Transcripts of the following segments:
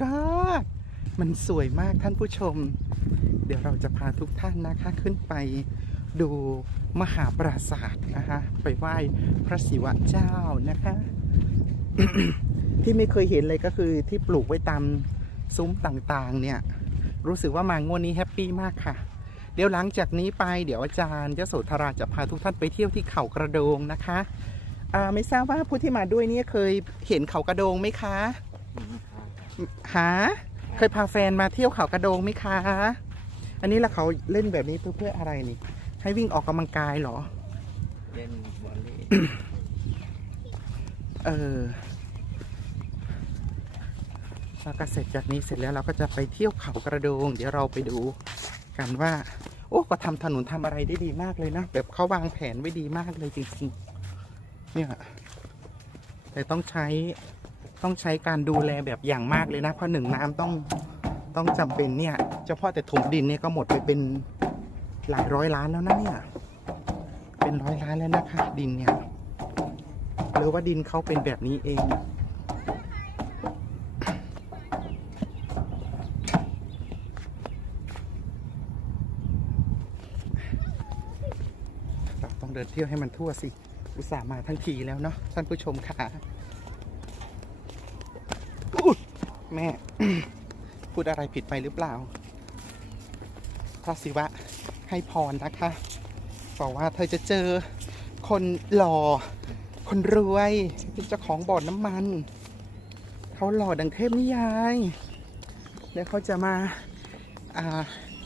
god มันสวยมากท่านผู้ชม เดี๋ยวเราจะพาทุกท่านนะคะขึ้นไปดูมหาปราสาทนะคะไปไหว้พระศิวะเจ้านะคะ ที่ไม่เคยเห็นเลยก็คือที่ปลูกไว้ตามซุ้มต่างๆ เนี่ย รู้สึกว่ามางวดนี้แฮปปี้มากค่ะ เดี๋ยวหลังจากนี้ไปเดี๋ยวอาจารย์ยโสธราจะพาทุกท่านไปเที่ยวที่เขากระโดงนะคะไม่ทราบว่าผู้ที่มาด้วยนี่เคยเห็นเขากระโดงไหมคะ หา เคยพาแฟนมาเที่ยวเขากระโดงไหมคะ อันนี้ละเขาเล่นแบบนี้เพื่อเพื่ออะไรนี่ ให้วิ่งออกกำลังกายเหรอ เล่นบอลเล่เออแล้วก็เสร็จจากนี้เสร็จแล้วเราก็จะไปเที่ยวเขากระโดง เดี๋ยวเราไปดูกันว่า โอ้ก็ทำถนนทำอะไรได้ดีมากเลยนะ แบบเขาวางแผนไว้ดีมากเลยจริงๆ เนี่ยแต่ต้องใช้ ต้องใช้การดูแลแบบอย่างมากเลยนะ เพราะหนึ่งน้ำต้องต้องจำเป็นเนี่ยเฉพาะแต่ถมดินเนี่ยก็หมดไปเป็นหลายร้อยล้านแล้วนะเนี่ยเป็นร้อยล้านแล้วนะคะดินเนี่ยหรือว่าดินเขาเป็นแบบนี้เองเราต้องเดินเที่ยวให้มันทั่วสิ อุตส่าห์มาทั้งทีแล้วเนาะท่านผู้ชมค่ะอุ๊ย แม่ พูดอะไรผิดไปหรือเปล่า พระศิวะให้พรนะคะบอกว่าเธอจะเจอคนหล่อ คนรวยเป็นเจ้าของบ่อนน้ำมัน เขาหล่อดังเทพนิยาย แล้วเขาจะมาอ่า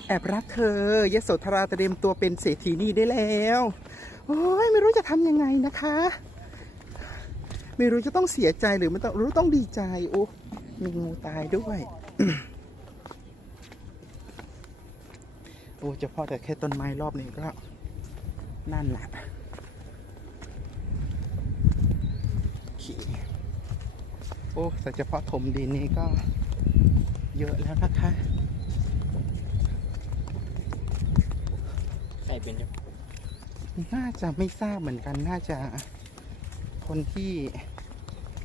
แอบรักเธอ ยโสธราเตรียมตัวเป็นเศรษฐีนี่ได้แล้ว โอ้ยไม่รู้จะทำยังไงนะคะ ไม่รู้จะต้องเสียใจหรือไม่ต้องรู้ต้องดีใจโอ้ มีงูตายด้วย โอ้เฉพาะแต่แค่ต้นไม้รอบนี้ก็ นั่นแหละขี่โอ้แต่เฉพาะถมดินนี้ก็เยอะแล้วนะคะใครเป็นเจ้าน่าจะไม่ทราบเหมือนกันน่าจะคนที่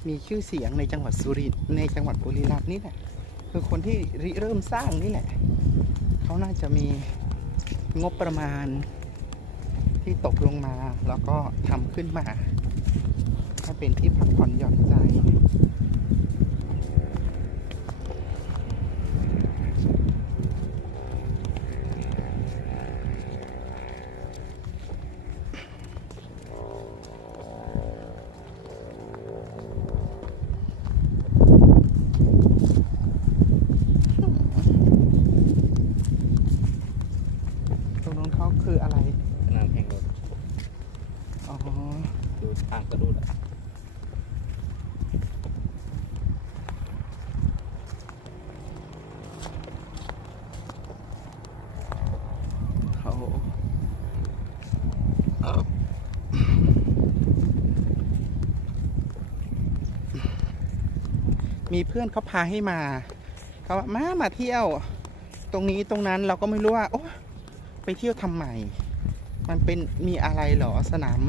มีชื่อเสียงในจังหวัดสุรินทร์ในจังหวัดบุรีรัมย์นี่แหละคือคนที่ริเริ่มสร้างนี่แหละ เขาน่าจะมีงบประมาณที่ตกลงมาแล้วก็ทำขึ้นมาให้เป็นที่พักผ่อนหย่อนใจ ตรงนู้นเขาคืออะไร สนามแข่งรถ อ๋อ ดูทากระดูดอะเขาเอ่อมีเพื่อนเขาพาให้มาเขาว่ามามาเที่ยว ตรงนี้ตรงนั้นเราก็ไม่รู้ว่า โอ้ไปเที่ยวทำไมมันเป็นมีอะไรเหรอสนาม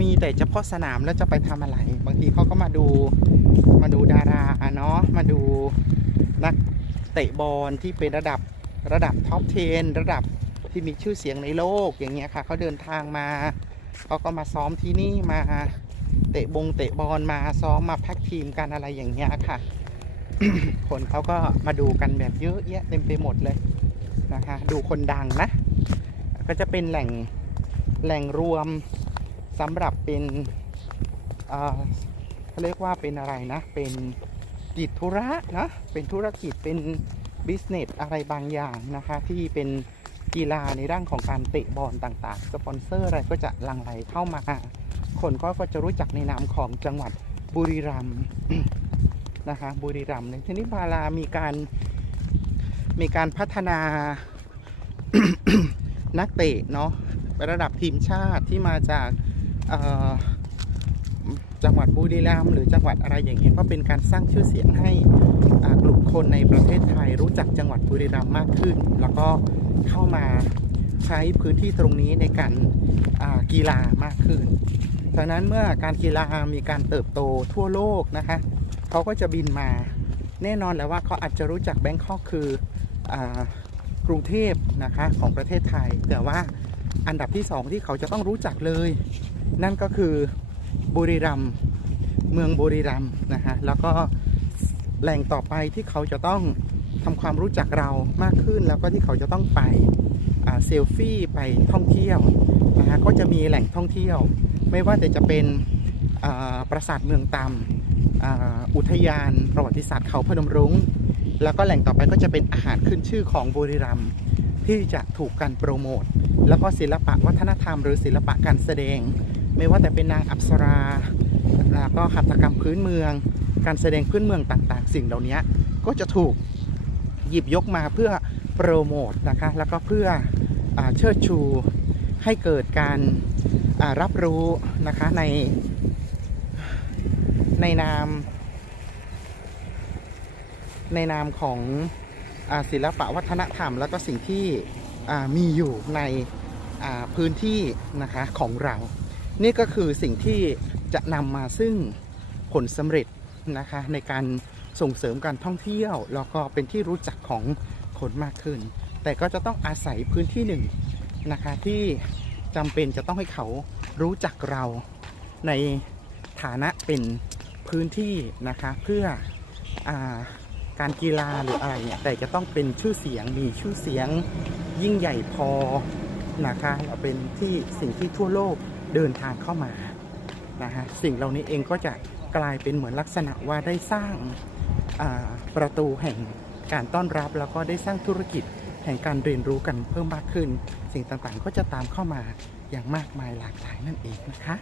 มีแต่เฉพาะสนามแล้วจะไปทำอะไร บางทีเขาก็มาดูมาดูดาราเนาะมาดูนักเตะบอลที่เป็นระดับระดับท็อป10ระดับที่มีชื่อเสียงในโลกอย่างเงี้ยค่ะเขาเดินทางมาเขาก็มาซ้อมที่นี่มาเตะบงเตะบอลมาซ้อมมาแพ็กทีมกันอะไรอย่างเงี้ยค่ะ คนเขาก็มาดูกันแบบเยอะแยะเต็มไปหมดเลยนะคะ ดูคนดังนะ ก็จะเป็นแหล่งแหล่งรวม สำหรับเป็นเขาเรียกว่าเป็นอะไรนะ เป็นกิจธุระนะ เป็นธุรกิจเป็นบิสเนสอะไรบางอย่างนะคะ ที่เป็นกีฬาในร่างของการเตะบอลต่างๆ สปอนเซอร์อะไรก็จะหลั่งไหลเข้ามา คนก็ก็จะรู้จักในนามของจังหวัดบุรีรัมย์นะคะ บุรีรัมย์ในทีนี้บาลามีการมีการพัฒนานักเตะเนาะระดับทีมชาติที่มาจาก จังหวัดบุรีรัมย์หรือจังหวัดอะไรอย่างเงี้ยก็เป็นการสร้างชื่อเสียงให้กลุ่มคนในประเทศไทยรู้จักจังหวัดบุรีรัมย์มากขึ้น แล้วก็เข้ามาใช้พื้นที่ตรงนี้ในการกีฬามากขึ้นดังนั้นเมื่อการกีฬามีการเติบโตทั่วโลกนะคะเขาก็จะบินมาแน่นอนแล้วว่าเขาอาจจะรู้จักแบงคอกคืออกรุงเทพนะคะของประเทศไทย แต่ว่า อันดับที่สองที่เขาจะต้องรู้จักเลย นั่นก็คือบุรีรัมเมืองบุรีรัมนะฮะแล้วก็แหล่งต่อไปที่เขาจะต้องทำความรู้จักเรามากขึ้น แล้วก็ที่เขาจะต้องไปเซลฟี่ไปท่องเที่ยวนะฮะก็จะมีแหล่งท่องเที่ยว ไม่ว่าแต่จะเป็นปราสาทเมืองตำอุทยาน ประวัติศาสตร์เขาพนมรุง้ง แล้วก็แหล่งต่อไปก็จะเป็นอาหารขึ้นชื่อของบุรีรัมย์ ที่จะถูกการโปรโมทแล้วก็ศิลปะวัฒนธรรมหรือศิลปะการแสดง ไม่ว่าแต่เป็นนางอัปสราแล้วก็หัตถกรรมพื้นเมือง การแสดงพื้นเมืองต่างๆ สิ่งเหล่านี้ก็จะถูกหยิบยกมาเพื่อโปรโมทนะคะแล้วก็เพื่ออเชิดชูให้เกิดการรับรู้นะคะในในนาม ในนามของ ศิลปะวัฒนธรรม แล้วก็สิ่งที่มีอยู่ในพื้นที่นะคะของเรา นี่ก็คือสิ่งที่จะนำมาซึ่งผลสำเร็จนะคะในการส่งเสริมการท่องเที่ยว แล้วก็เป็นที่รู้จักของคนมากขึ้น แต่ก็จะต้องอาศัยพื้นที่หนึ่งนะคะที่จำเป็นจะต้องให้เขารู้จักเราในฐานะเป็นพื้นที่นะคะเพื่ออ การกีฬาหรืออะไรเนี่ยแต่จะต้องเป็นชื่อเสียงมีชื่อเสียงยิ่งใหญ่พอนะคะเป็นที่สิ่งที่ทั่วโลกเดินทางเข้ามานะฮะสิ่งเหล่านี้เองก็จะกลายเป็นเหมือนลักษณะว่าได้สร้างาประตูแห่งการต้อนรับแล้วก็ได้สร้างธุรกิจแห่งการเรียนรู้กันเพิ่มมากขึ้น สิ่งต่างๆก็จะตามเข้ามาอย่างมากมายหลากหลายนั่นเองนะคะ